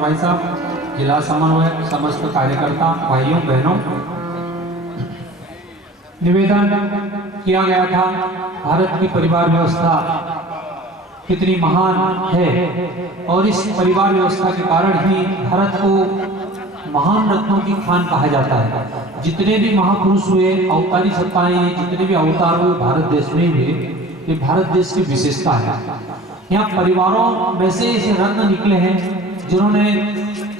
भाई साहब, जिला समन्वय, समस्त कार्यकर्ता भाइयों बहनों, निवेदन किया गया था भारत की परिवार व्यवस्था कितनी महान है और इस परिवार व्यवस्था के कारण ही भारत को महान रत्नों की खान कहा जाता है। जितने भी महापुरुष हुए, अवतारी सत्ताएं, जितने भी अवतार हुए भारत देश में हुए, ये भारत देश की विशेषता है। यहाँ परिवारों में से ऐसे रत्न निकले हैं जिन्होंने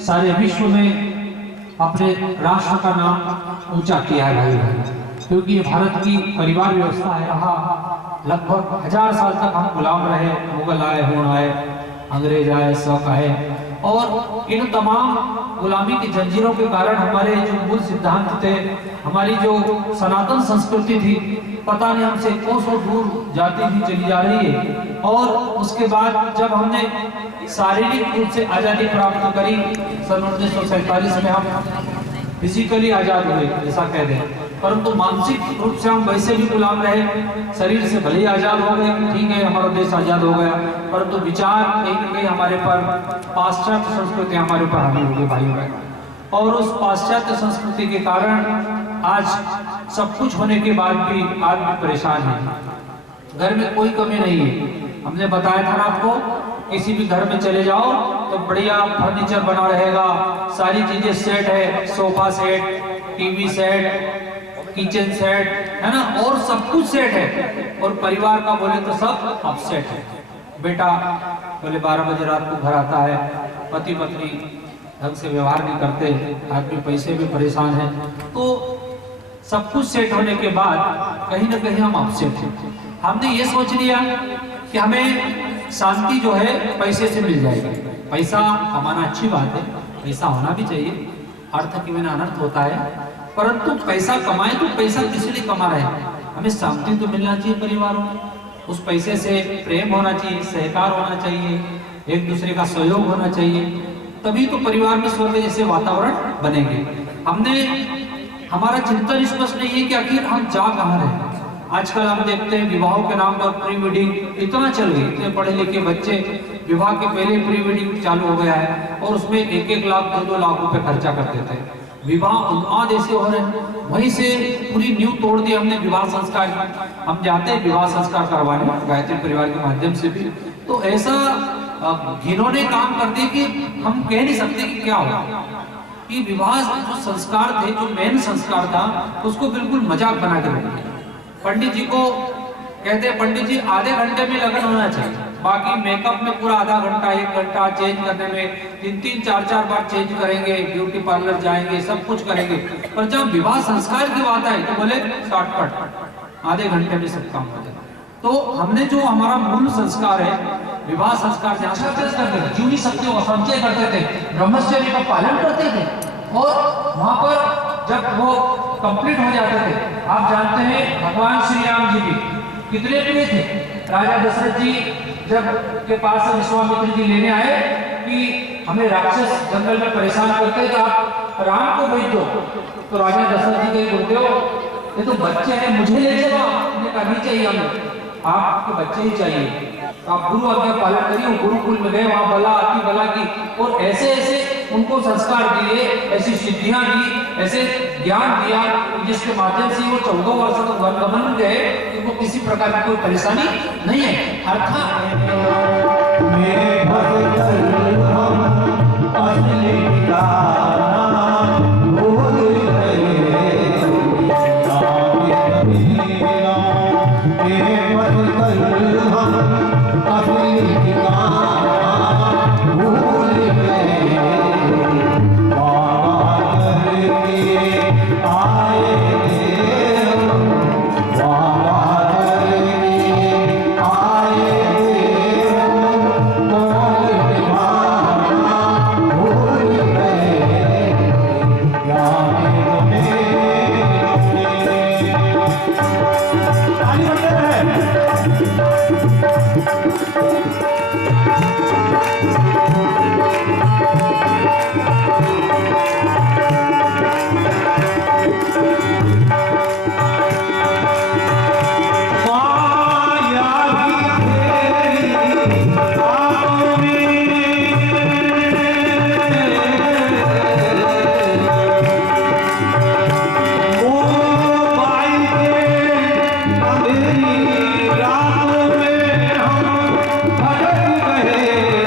सारे विश्व में अपने राष्ट्र का नाम ऊंचा किया है भाई भाई, क्योंकि ये भारत की परिवार व्यवस्था है। यहाँ लगभग 1000 साल तक हम गुलाम रहे, मुगल आए, हुण आए, अंग्रेज आए, शक आए, और इन तमाम गुलामी की जंजीरों के कारण हमारे जो मूल सिद्धांत थे, हमारी जो सनातन संस्कृति थी, पता नहीं हमसे कोसों दूर जाती थी, चली जा रही है। और उसके बाद जब हमने शारीरिक रूप से आज़ादी प्राप्त करी सन 1947 में, हम फिजिकली आज़ाद हुए ऐसा कह दें, परंतु मानसिक रूप से हम वैसे भी गुलाम रहे। शरीर से भले ही आज़ाद हो गए, ठीक है, हमारा देश आज़ाद हो गया, परंतु विचार कहीं न कहीं हमारे पर पाश्चात्य संस्कृति हमारे ऊपर हावी हो गई भाइयों बहनों। और उस पाश्चात्य संस्कृति के कारण आज सब कुछ होने के बाद भी आदमी परेशान है। घर में कोई कमी नहीं है। हमने बताया था ना आपको, किसी भी घर में चले जाओ तो बढ़िया फर्नीचर बना रहेगा, सारी चीजें सेट है, sofa set, TV set, kitchen set है ना, और सब कुछ सेट है, और परिवार का बोले तो सब अपसेट है। बेटा बोले 12 बजे रात को घर आता है, पति पत्नी ढंग से व्यवहार नहीं करते, आदमी पैसे में परेशान है, तो सब कुछ सेट होने के बाद कहीं ना कहीं हम अपसेट हैं। हमने ये सोच लिया कि हमें शांति जो है पैसे से मिल जाएगी। पैसा कमाना अच्छी बात है, पैसा होना भी चाहिए, अर्थ के बिना अनर्थ होता है, परंतु पैसा कमाए तो पैसा किस लिए कमा रहे हैं? हमें शांति तो मिलना चाहिए परिवारों में, उस पैसे से प्रेम होना चाहिए, सहकार होना चाहिए, एक दूसरे का सहयोग होना चाहिए, तभी तो परिवार में स्वर्ग जैसे वातावरण बनेंगे। हमारा चिंतन स्पष्ट नहीं है कि आखिर हम जा कहाँ रहे हैं। आजकल हम देखते हैं विवाहों के नाम पर प्री वेडिंग इतना चल गई, इतने पढ़े लिखे बच्चे विवाह के पहले प्री वेडिंग चालू हो गया है, और उसमें 1-1 लाख 2-2 लाख रुपए खर्चा कर देते हैं। विवाह उन्माद ऐसे हो रहे हैं, वहीं से पूरी नींव तोड़ दी हमने विवाह संस्कार। हम जाते हैं विवाह संस्कार करवाने गायत्री परिवार के माध्यम से भी, तो ऐसा घिनौने काम करते कि हम कह नहीं सकते कि क्या होगा। कि विवाह जो संस्कार थे, जो मेन संस्कार था, उसको बिल्कुल मजाक बना के रखा। पंडित जी को कहते हैं, पंडित जी आधे घंटे में लगन होना चाहिए, बाकी मेकअप में पूरा आधा घंटा 1 घंटा, चेंज करने में 3-3 4-4 बार चेंज करेंगे, ब्यूटी पार्लर जाएंगे, सब कुछ करेंगे, पर जब विवाह संस्कार की बात आई तो बोले शॉर्टकट, आधे घंटे में सब काम हो जाए। तो हमने जो हमारा मूल संस्कार है, विवाह संस्कार जहाँ करते थे, जीवनी शक्तियों का संचय करते थे, ब्रह्मचर्य का पालन करते थे, और वहां पर जब वो कंप्लीट हो जाते थे, आप जानते हैं भगवान श्री राम जी भी कितने प्रिय थे। राजा दशरथ जी जब के पास विश्वामित्र जी लेने आए कि हमें राक्षस जंगल में परेशान करते, तो आप राम को भेज दो, तो राजा दशरथ जी के गुरुदेव, ये तो बच्चे हैं, मुझे ले चलो। उन्हें कहा नहीं चाहिए, हमें आपके बच्चे ही चाहिए, आप गुरु आज्ञा पालन करिए। गुरुकुल में गए, वहां बला आती बला की, और ऐसे ऐसे उनको संस्कार दिए, ऐसी सिद्धियां दी, ऐसे ज्ञान दिया, जिसके माध्यम से वो 14 वर्ष तक वनगमन में गए, उनको किसी प्रकार की कोई परेशानी नहीं है। अर्थात मेरे भक्त हम असली रातों में हम भटक गए।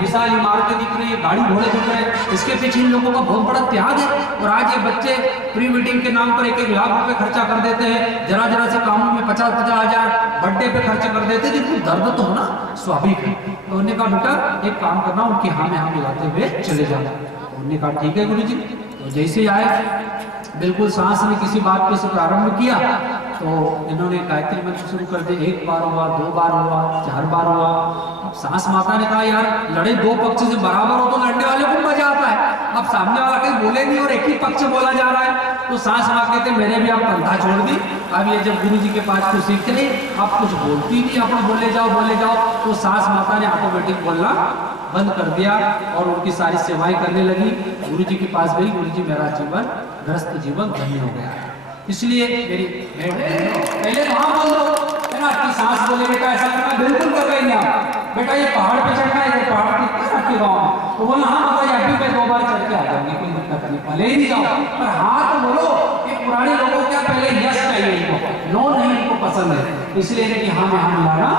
विशाल इमारतें दिख रही है, गाड़ी घोड़े दिख रहे हैं, इसके पीछे इन लोगों का बहुत बड़ा त्याग है। और आज ये बच्चे प्री वेडिंग के नाम पर 1-1 लाख रुपए खर्चा कर देते हैं, जरा जरा से कामों में 50-50 हजार बर्थडे पे खर्च कर देते हैं, जिनको दर्द तो होना स्वाभाविक है। तो उन्होंने कहा बेटा एक काम करना, उनकी हाँ में हाँ मिलाते हुए चले जाना। उन्होंने कहा ठीक है गुरुजी। तो जैसे आए बिल्कुल सांस ने किसी बात पे से प्रारंभ किया तो इन्होंने गायत्री मंत्र शुरू कर दिया। 1 बार हुआ, 2 बार हुआ, 4 बार हुआ। अब सांस माता ने कहा यार लड़े दो पक्ष से बराबर हो तो लड़ने वाले को मजा आता है, अब सामने वाला कहीं बोले नहीं और एक ही पक्ष बोला जा रहा है। तो सांस माँ कहते मैंने भी आप पंथा छोड़ दी। अब ये जब गुरु जी के पास कुछ सीखते नहीं, आप कुछ बोलती नहीं, अपना बोले जाओ। तो सांस माता ने ऑटोमेटिक बोलना बंद कर दिया और उनकी सारी सेवाएं करने लगी। गुरु जी के पास गई, गुरु जी मेरा जीवन गृहस्थ जीवन धन्य हो गया। इसलिए मेरी पहले वहां बोल दो है ना कि सांस बोले बेटा ऐसा करना बिल्कुल कर रही आप बेटा, ये पहाड़ पे चढ़ना है, ये पहाड़ आपके गाँव में। तो बोला हाँ माता अभी मैं 2 बार चढ़ के आ जाऊंगी, कोई दिक्कत नहीं, भले ही नहीं जाओ। पर हाँ तो बोलो कि पुराने लोगों क्या पहले यस चाहिए इनको, नो नहीं इनको पसंद है। इसलिए कि हाँ में हाँ मिलाना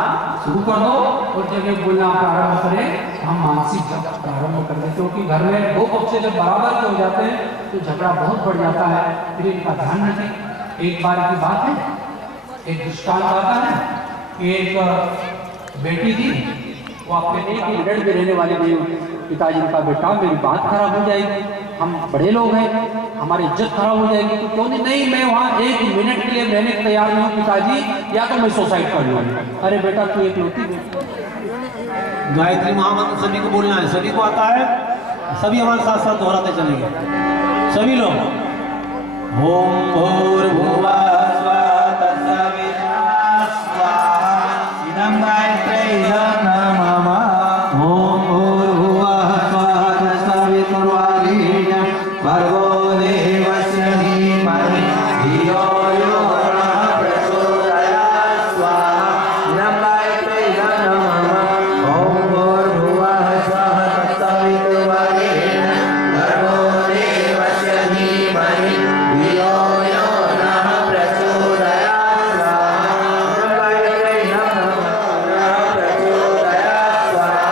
शुरू कर दो और जब ये बोलना प्रारंभ करें हम मानसिक जब प्रारंभ कर देते, क्योंकि घर में 2 पक्ष जब बराबर के हो जाते हैं तो झगड़ा बहुत बढ़ जाता है। फिर इनका ध्यान रखें। एक बार की बात है, एक दृष्टांत आता है कि एक बेटी थी, वो अपने 1 मिनट में रहने वाले नहीं। पिताजी ने कहा बेटा मेरी बात खराब हो जाएगी, हम बड़े लोग हैं, हमारी इज्जत खराब हो जाएगी। तो क्यों नहीं मैं वहाँ 1 मिनट के लिए रहने को तैयार नहीं हूँ पिताजी, या तो मैं सुसाइड कर लूँगा। अरे बेटा तू एक लौटी गायत्री महामंत्र सभी को बोलना है, सभी को आता है, सभी हमारे साथ साथ दोहराते चलेंगे सभी लोग। ओम भूर्भुवः स्वः तत्सवितुर्वरेण्यं इदं गायत्री नमः। ओम भूर्भुवः स्वः तत्सवितुर्वरेण्यं भर्गो देवस्य धीमहि धियो यो नः प्रचोदयात् स्वाहा इदं गायत्री नमः। ओम भूर्भुवः स्वः तत्सवितुर्वरेण्यं भर्गो देवस्य धीमहि धियो यो नः प्रचोदयात् स्वाहा इदं गायत्री नमः प्रचोदयात् स्वाहा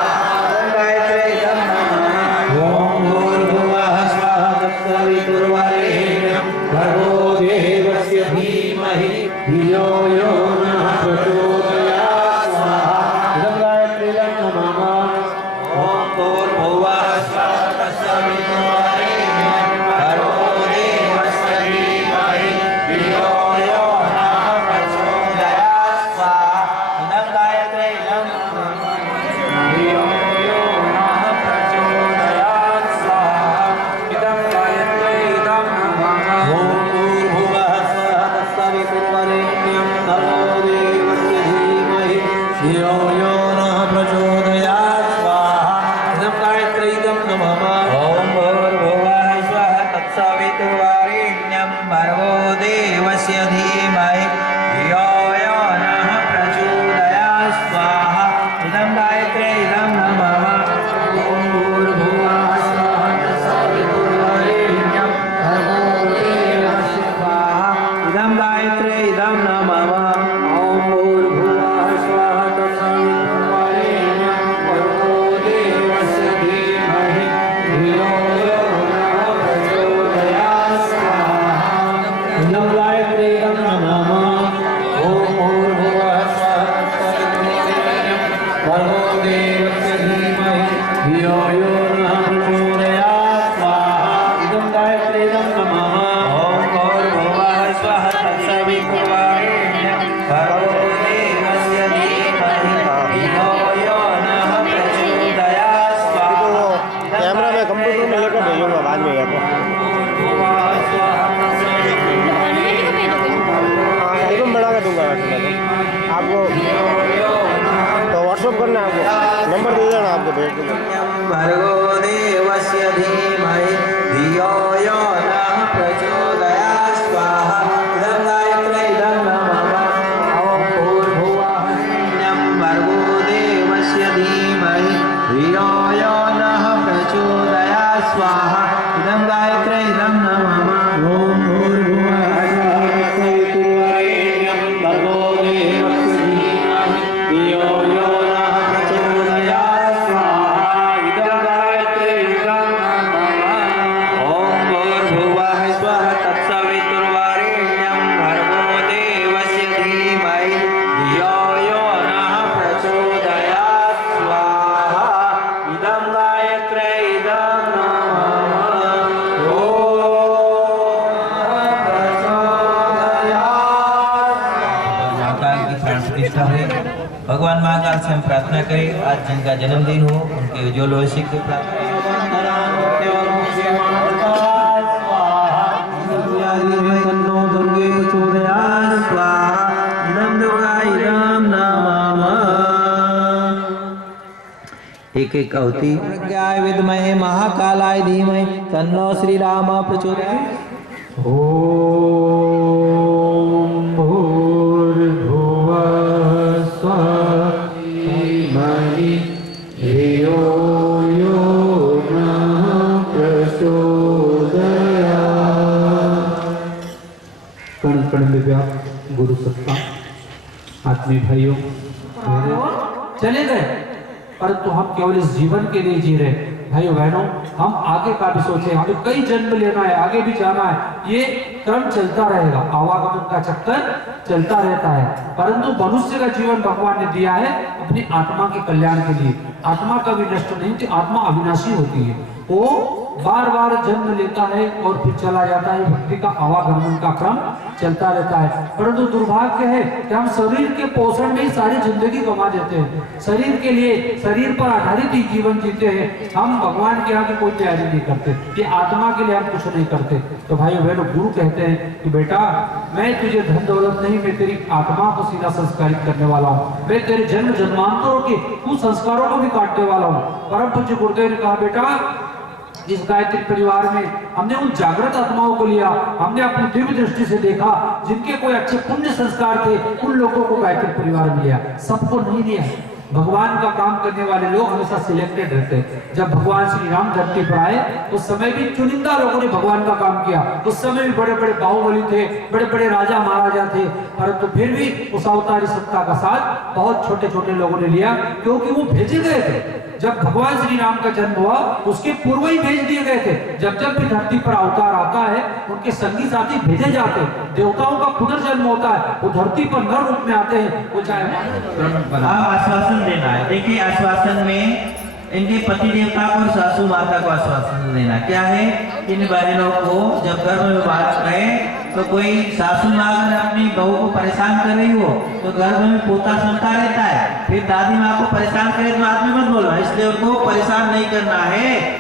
गायत्री नमः। ओम भूर्भुवः स्वः तत्सवितुर्वरेण्यं भर्गो देवस्य धीमहि धियो यो नः प्रचोदयात् स्वाहा इदं गायत्री नमः। ओम भूर्भुवः स्वः तत्सवितुर्वरेण्यं भर्गो देवस्य धीमहि धियो यो नः प्रचोदयात् स्वाहा इदं गायत्री नमः। धियो यो नः प्रचोदयात् स्वाहा इदं गायत्री नमः। ओम भूर्भुवः स्वः तत्सवितुर्वरेण्यं भर्गो सवितुर्वरेण्यं भर्गो देवस्य धीमहि धियो यो नः प्रचोदयात् स्वाहा। कैमरा में कंप्यूटर में लेकर भेजूंगा बाद में आपको। एल्बम बढ़ा कर दूंगा आपको, तो व्हाट्सअप करना है आपको, नंबर दे देना आपको, भेज दूंगा। भर्गो देवस्य धीमहि धियो यो नः प्रचोदयात् स्वाहा। इदं गायत्र्यै इदं नमः। ॐ भूर्भुवस्सुवरेण्यं भर्गो देवस्य धीमहि धियो यो नः प्रचोदयात् स्वाहा। इदं गायत्र्यै इदं नमः। ॐ भूर्भुवस्सुवरेण्यं भर्गो देवस्य धीमहि धियो यो नः प्रचोदयात् स्वाहा। इदं गायत्र्यै इदं नमः। ॐ भूर्भुवः स्वः तत्सवितुर्वरेण्यं भर्गो देवस्य धीमहि धियो यो नः प्रचोदयात् स्वाहा। इदं गायत्र्यै इदं नमः। ॐ महाकाल की प्राण प्रतिष्ठा है। भगवान महाकाल से हम प्रार्थना करें, आज जिनका जन्मदिन हो उनके उज्ज्वल भविष्य की प्रार्थना। दुर्गे प्रचोदयात् स्वाहा। इदं दुर्गाय इदं नमः। एक एक अवती। प्रज्ञाय विद्महे महाकालाय धीमहि तन्नो श्रीराम प्रचोदयात्। ॐ भूर्भुवः स्वः धीमहि धियो यो नः प्रचोदयात्। कण कण में व्याप्त गुरु सत्ता, आत्मीय भाइयों, चले गए, परंतु हम केवल इस जीवन के लिए जी रहे। भाइयों बहनों, हम आगे का भी सोचें, हमें कई जन्म लेना है, आगे भी जाना है, ये क्रम चलता रहेगा, आवागमन का चक्कर चलता रहता है। परंतु मनुष्य का जीवन भगवान ने दिया है अपनी आत्मा के कल्याण के लिए। आत्मा कभी नष्ट नहीं होती, आत्मा अविनाशी होती है। वो बार बार जन्म लेता है और फिर चला जाता है, व्यक्ति का आवागमन का क्रम चलता रहता है। परंतु दुर्भाग्य है कि हम शरीर के पोषण में ही सारी जिंदगी गंवा देते हैं, शरीर के लिए, शरीर पर आधारित ही जीवन जीते हैं। हम भगवान के आगे कोई तैयारी नहीं करते कि आत्मा के लिए हम कुछ नहीं करते। तो भाइयों बहनों, गुरु कहते हैं कि बेटा, मैं तुझे धन दौलत नहीं, मैं तेरी आत्मा को सीधा संस्कारित करने वाला हूँ, मैं तेरे जन्म जन्मांतरों के कुसंस्कारों को भी काटने वाला हूँ। परम पूज्य गुरुदेव ने कहा, बेटा, जिस गायत्री परिवार में हमने उन जागृत आत्माओं को लिया, हमने अपनी दिव्य दृष्टि से देखा, जिनके कोई अच्छे पुण्य संस्कार थे, उन लोगों को गायत्री परिवार में लिया, सबको नहीं लिया। भगवान का काम करने वाले लोग हमेशा सिलेक्टेड रहते हैं। जब भगवान श्री राम धरती पर आए, उस समय भी चुनिंदा लोगों ने भगवान का काम किया। उस समय भी बड़े बड़े बाहुबली थे, बड़े बड़े राजा महाराजा थे, परंतु फिर भी उस अवतारी सत्ता का साथ बहुत छोटे छोटे लोगों ने लिया, क्योंकि वो भेजे गए थे। जब भगवान श्री राम का जन्म हुआ, उसके पूर्व ही भेज दिए गए थे। जब जब भी धरती पर अवतार आता है, उनके संगी साथी भेजे जाते हैं। देवताओं का पुनर्जन्म होता है, वो धरती पर नर रूप में आते हैं। वो चाहे आश्वासन देना है। देखिए, आश्वासन में इनके पति देवता को और सासू माता को आश्वासन देना क्या है। इन बहनों को जब गर्भ में बालक रहे, तो कोई सासू माँ अगर अपनी बहू को परेशान कर रही हो तो गर्भ में पोता सुनता रहता है, फिर दादी माँ को परेशान करे तो आदमी मत बोलो, इसलिए उनको परेशान नहीं करना है।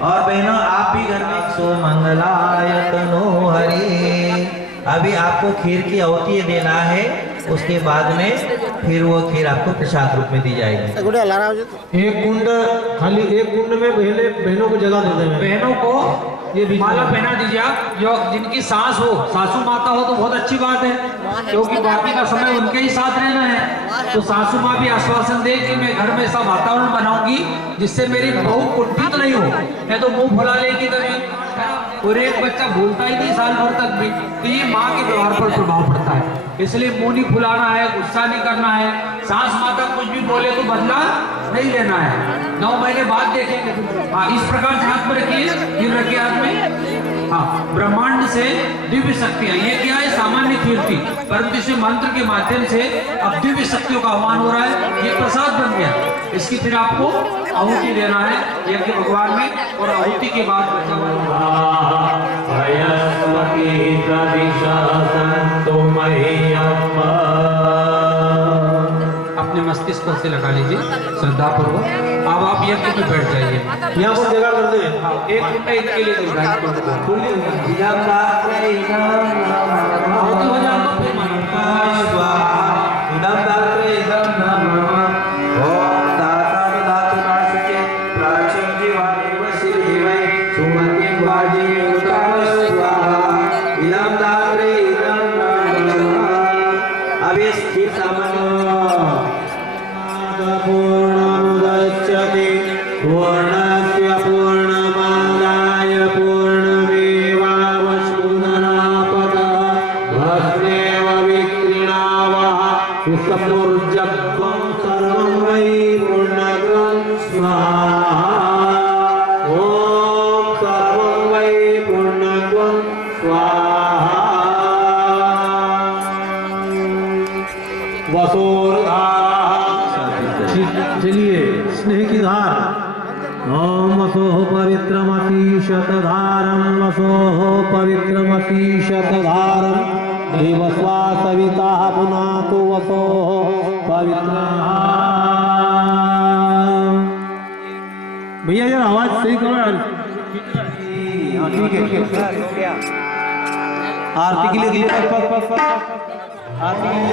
और बहनों, आप भी घर में सो मंगलाय तनो हरि, अभी आपको खीर की आहुति देना है, उसके बाद में फिर वो खीर आपको प्रसाद रूप में दी जाएगी। एक कुंड, खाली एक कुंड में बहनों को जला देते हैं। बहनों को ये माला पहना दीजिए आप, जो जिनकी सास हो, सासू माता हो तो बहुत अच्छी बात है, क्योंकि बाकी का समय उनके ही साथ रहना है। तो सासू माँ भी आश्वासन दे कि मैं घर में ऐसा वातावरण बनाऊंगी जिससे मेरी बहू कुंठित नहीं हो, नहीं तो मुंह फुला लेगी कभी, और एक बच्चा भूलता ही नहीं साल भर तक भी। तो ये माँ के व्यवहार पर प्रभाव पड़ता है, इसलिए मुंह नहीं फुलाना है, गुस्सा नहीं करना है। सास माता कुछ भी बोले तो बदला नहीं लेना है। 9 महीने बाद देखेंगे। हाँ, इस प्रकार से हाथ में रखिए, ये रखिए हाथ में। हाँ, ब्रह्मांड से दिव्य शक्तियां, ये क्या है सामान्य खीर थी, परंतु इसे मंत्र के माध्यम से अब दिव्य शक्तियों का आह्वान हो रहा है, ये प्रसाद बन गया। इसकी फिर आपको आहुति देना है यज्ञ भगवान में, और आहुति के बाद अपने मस्तिष्क पर से लगा लीजिए श्रद्धा पूर्वक। अब आप यज्ञ पे बैठ जाइए, यहाँ पर जगह कर दे, एक घंटा इनके लिए दूंगा, आहुति हो जाए तो फिर पूर्णमुदच्यते पूर्णस्य पूर्णमादाय पूर्णमेवावशिष्यते भस्मेव विक्रीणावः सुसपूर्जत्वं सर्वं वै पूर्णगं स्वाहा। ॐ सर्वं वै पूर्णगं स्वाहा। चलिए स्नेह की धार। ओम वसोः पवित्रमति शतधारं वसोः पवित्रमति शतधारं देवस्वा सविता पुनातु वसोः पवित्र। भैया यार आवाज सही करो यार। हाँ ठीक है आरती के लिए आरती के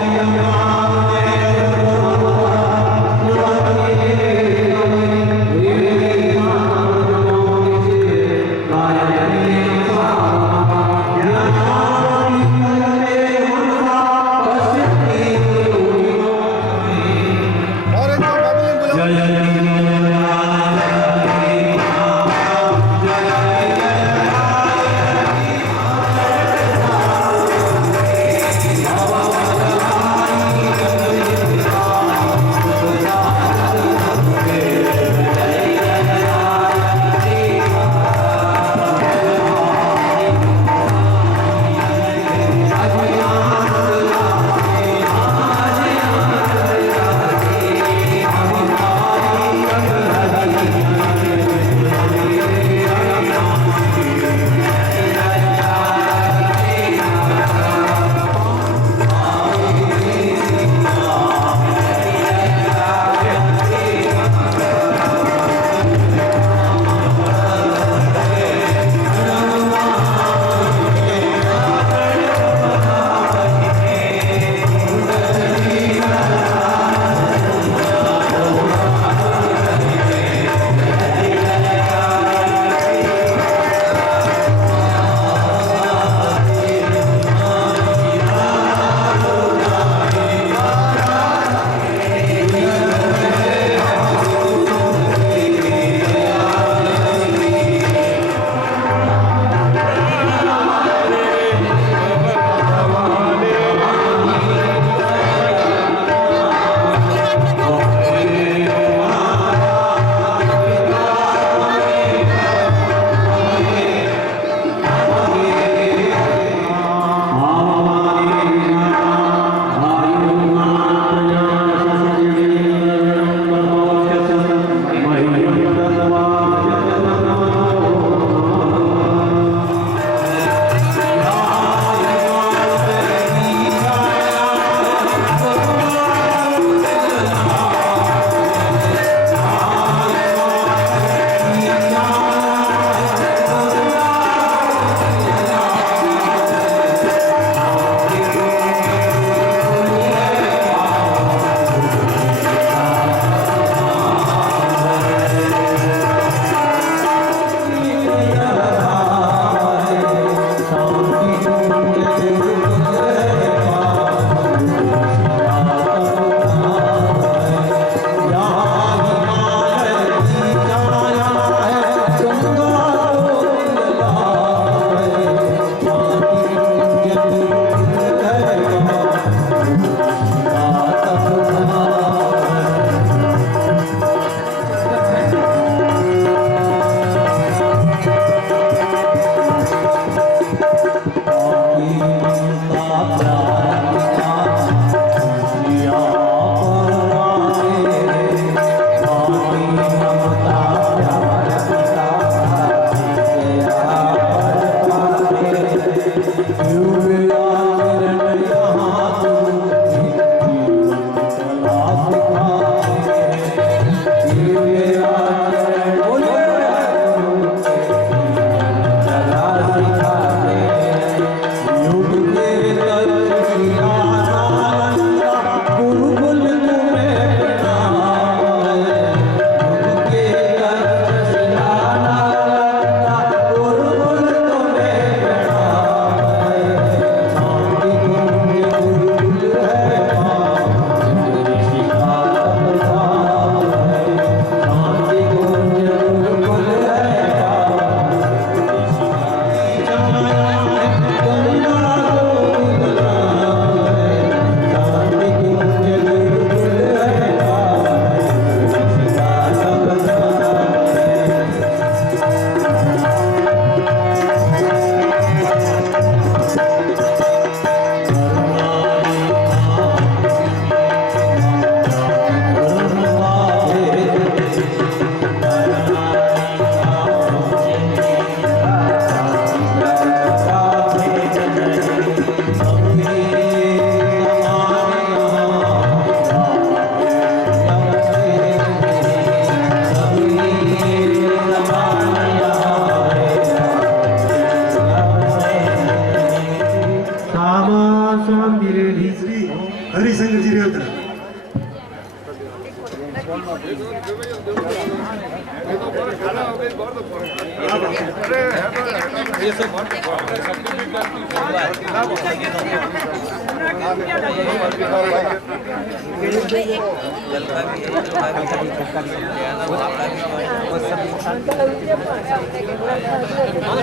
हरिशंकर जी रेवता।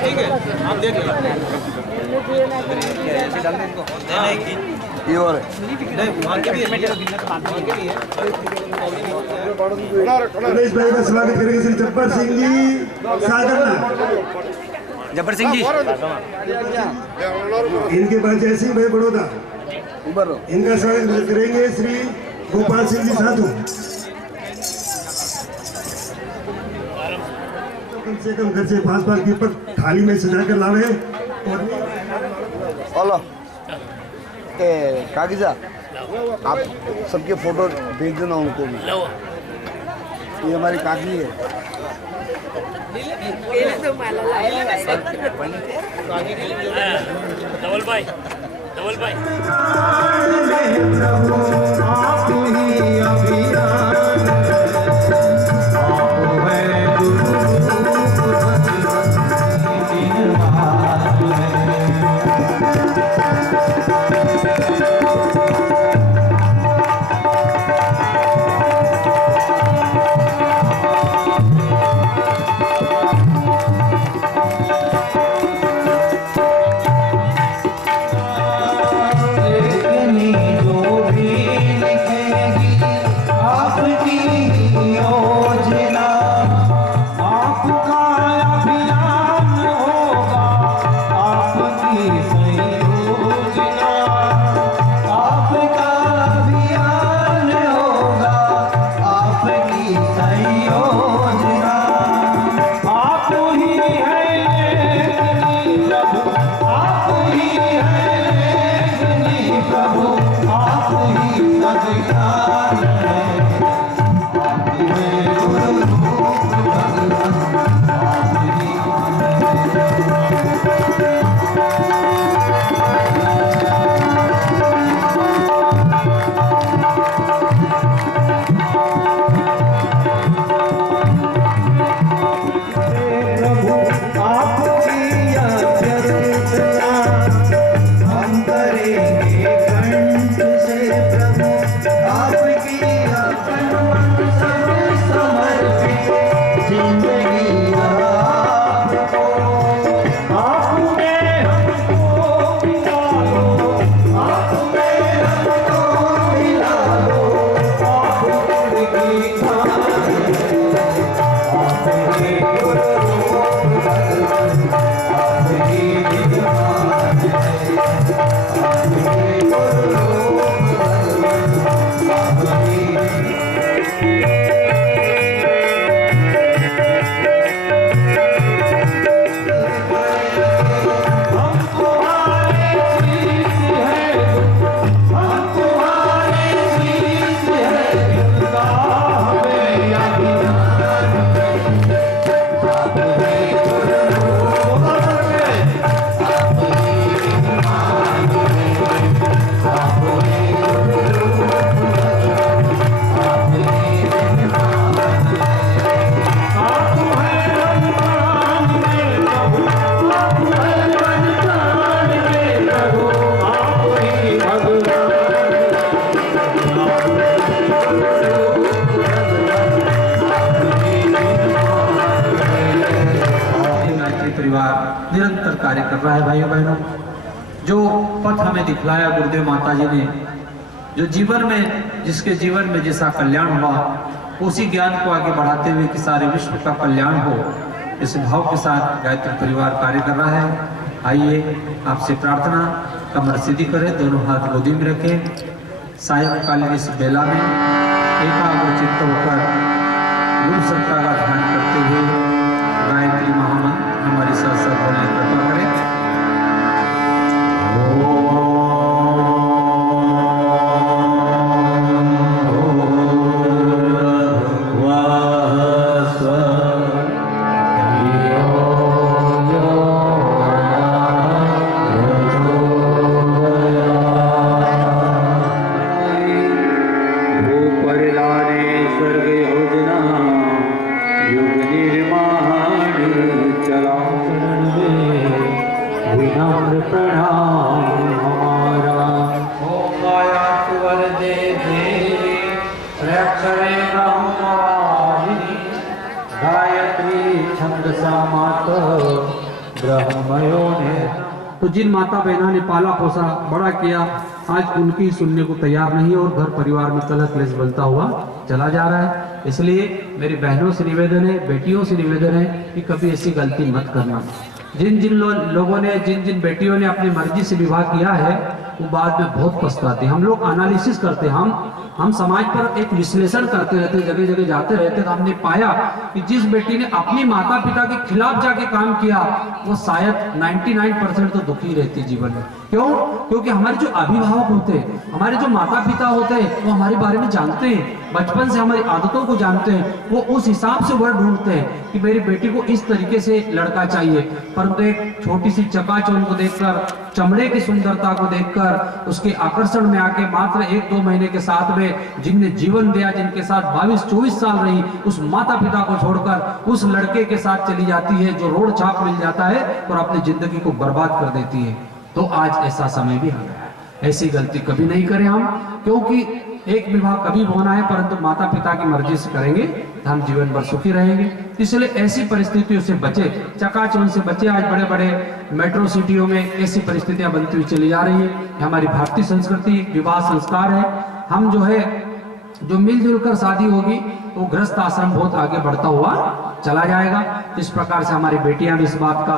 ठीक है, आप देख लो। ये और रमेश भाई का स्वागत करेंगे श्री जब्बर सिंह जी सागरना। जब्बर सिंह जी, इनके बाद जय सिंह भाई बड़ौदा, इनका स्वागत करेंगे श्री गोपाल सिंह जी साधु। कम से कम घर से 5 दीपक थाली में सजा कर लावे। हेलो कागजा, आप सबके फोटो भेज देना उनको भी। ये हमारी काकी है। डबल भाई, डबल भाई। निरंतर कार्य कर रहा है। भाइयों बहनों, जो पथ हमें दिखलाया गुरुदेव माता जी ने, जो जीवन में, जिसके जीवन में जैसा कल्याण हुआ, उसी ज्ञान को आगे बढ़ाते हुए कि सारे विश्व का कल्याण हो, इस भाव के साथ गायत्री परिवार कार्य कर रहा है। आइए आपसे प्रार्थना, कमर सीधी करें, दोनों हाथ गोदी में रखें, सायंकालीन इस बेला में एकाग्र चित्त होकर गुरु सत्ता का ध्यान करते हुए गायत्री महामंत्र हमारे साथ साथ बोलने की कृपा करें। वरदे देवी प्रेक्षणे ब्रह्मवाहिनी गायत्री छंदसा माता ब्रह्मयो ने। तो जिन माता बहना ने पाला पोसा बड़ा किया, आज उनकी सुनने को तैयार नहीं और घर परिवार में कलह क्लेश बनता हुआ चला जा रहा है। इसलिए मेरी बहनों से निवेदन है, बेटियों से निवेदन है कि कभी ऐसी गलती मत करना। जिन जिन लोगों ने, जिन जिन बेटियों ने अपनी मर्जी से विवाह किया है वो बाद में बहुत पछताते। हम लोग एनालिसिस करते, हम समाज पर एक विश्लेषण करते रहते, जगह जगह जाते रहते, तो हमने पाया कि जिस बेटी ने अपनी माता पिता के खिलाफ जाके काम किया वो शायद 99% तो दुखी रहती जीवन में। क्यों? क्योंकि हमारे जो अभिभावक होते हैं, हमारे जो माता पिता होते हैं, वो हमारे बारे में जानते हैं, बचपन से हमारी आदतों को जानते हैं, वो उस हिसाब से वर्ड ढूंढते हैं कि मेरी बेटी को इस तरीके से लड़का चाहिए। परंतु एक छोटी सी चकाचौंध को देखकर, चमड़े की सुंदरता को देखकर, उसके आकर्षण में आके मात्र 1-2 महीने के साथ में जिनने जीवन दिया, जिनके साथ 22-24 साल रही, उस माता पिता को छोड़कर उस लड़के के साथ चली जाती है जो रोड छाप मिल जाता है और अपनी जिंदगी को बर्बाद कर देती है। तो आज ऐसा समय भी आ गया है, ऐसी गलती कभी नहीं करें हम, क्योंकि एक विवाह कभी होना है, परंतु माता पिता की मर्जी से करेंगे तो हम जीवन भर सुखी रहेंगे। इसलिए ऐसी परिस्थितियों से बचे, चकाचौंध से बचे। आज बड़े बड़े मेट्रो सिटियों में ऐसी परिस्थितियां बनती हुई चली जा रही है। हमारी भारतीय संस्कृति विवाह संस्कार है। हम जो मिलजुल कर शादी होगी तो गृहस्थ आश्रम बहुत आगे बढ़ता हुआ चला जाएगा। इस प्रकार से हमारी बेटियां भी इस बात का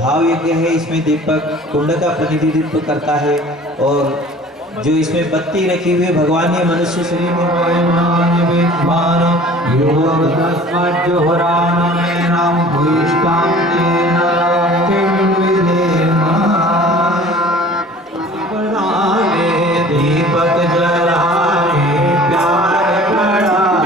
भाव यज्ञ है। इसमें दीपक कुंड का प्रतिनिधित्व करता है और जो इसमें बत्ती रखी हुई है भगवान ने मनुष्य शरीर में मानो योग दीपक जलाए प्यार बढ़ाए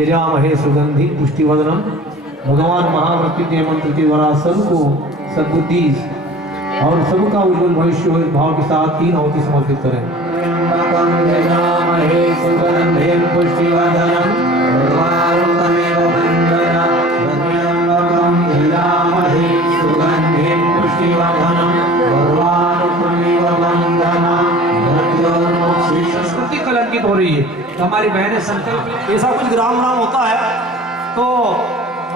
यजामहे सुगंधि पुष्टिवर्धनम। भगवान महामृत्युंजय मंत्र के द्वारा सबको सद्बुद्धि और सबका उज्जवल भविष्य हो, इस भाव के साथ 3 आहुति समर्पित करें। यजामहे सुगंधि पुष्टिवर्धनम उर्वारुकमेव वन्दना यजामहे सुगंधि पुष्टिवर्धनम उर्वारुकमेव वन्दना। संस्कृति कलंकित हो रही है तो हमारी बहनें संकल्प ऐसा कुछ ग्राम नाम होता है तो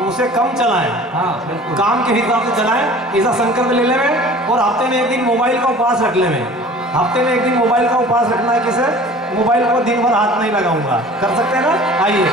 उसे कम चलाएं, हाँ बिल्कुल काम के हिसाब से चलाएं। ऐसा संकल्प ले लेवे और हफ्ते में एक दिन मोबाइल का उपवास रख लेवे। हफ्ते में एक दिन मोबाइल का उपवास रखना है। किसे मोबाइल को दिन भर हाथ नहीं लगाऊंगा, कर सकते हैं ना? आइए।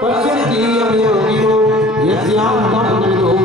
पश्यन्ति यं योगिनो यस्यां तं विदुः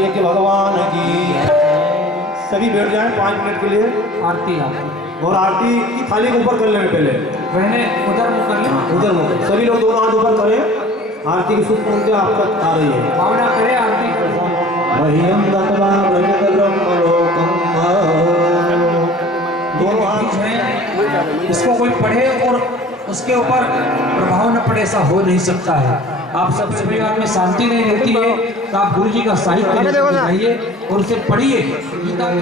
यज्ञ भगवान की। सभी बैठ जाएं 5 मिनट के लिए आरती आरती और आरती की थाली को ऊपर कर लें पहले, बहने उधर मुँह कर ले, उधर मुख सभी लोग दोनों हाथ ऊपर करें। आरती की शुभ पूजा आप तक आ रही है। भावना करे आरती मह्यं दत्वा व्रजत ब्रह्मलोकम्। दोनों हाथ है, इसको कोई पढ़े और उसके ऊपर प्रभाव न पड़े, ऐसा हो नहीं सकता है। आप सबसे परिवार में शांति नहीं रहती है तो आप गुरु जी का साहित्य दिखाइए और उसे पढ़िए। गीता के